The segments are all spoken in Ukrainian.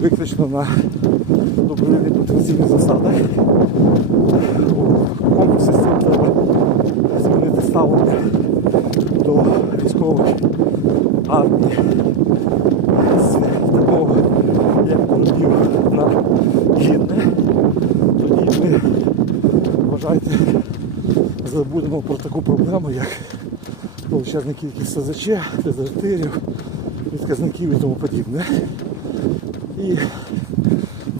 виключно на добровільних мотиваційних засадах. У комплексі з цим треба змінити ставлення до військових армії з такого як кораблів на гідне. Тоді ми вважайте забудемо про таку проблему, як величезна кількість СЗЧ, дезертирів, відказників і тому подібне. І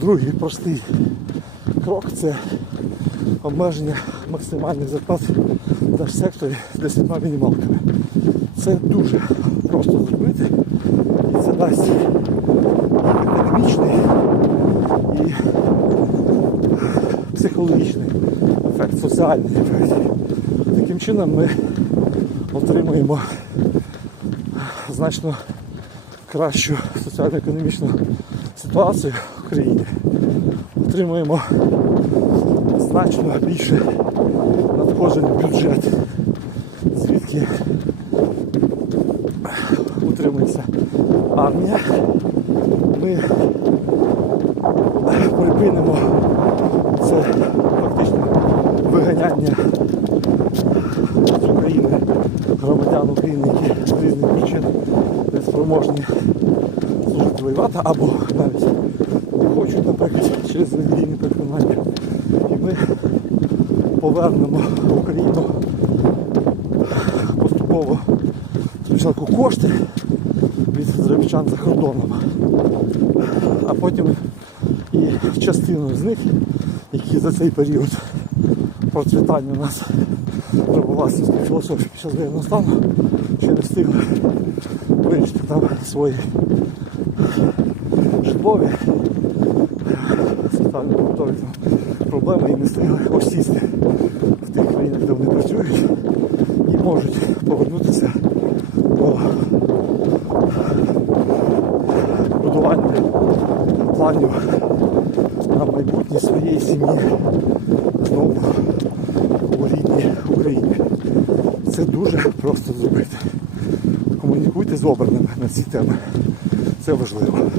другий простий крок це обмеження максимальних зарплат в держсекторі 10 мінімалками. Це дуже просто зробити і це дасть економічний і психологічний ефект, соціальний ефект. Таким чином ми отримуємо значно кращу соціально-економічну ситуацію в країні. Отримуємо значно більше надходжень в бюджет, звідки утримується армія. Ми припинимо це фактично виганяння з України громадян України, які з різних причин не спроможні воювати або навіть хочуть, наприклад, через релігійні переконання. І ми повернемо Україну поступово спочатку кошти від заробітчан за кордоном, а потім і частину з них, які за цей період процвітання у нас рибовласницької філософії під час воєнного стану ще не встигли вирішити там свої житлові соціально побутові проблеми і не встигли осісти в тих країнах, де вони працюють і можуть повернутися до будування планів на майбутнє своєї сім'ї знову у рідній Україні. Це дуже просто зробити. Комунікуйте з обраними на ці теми. Це важливо.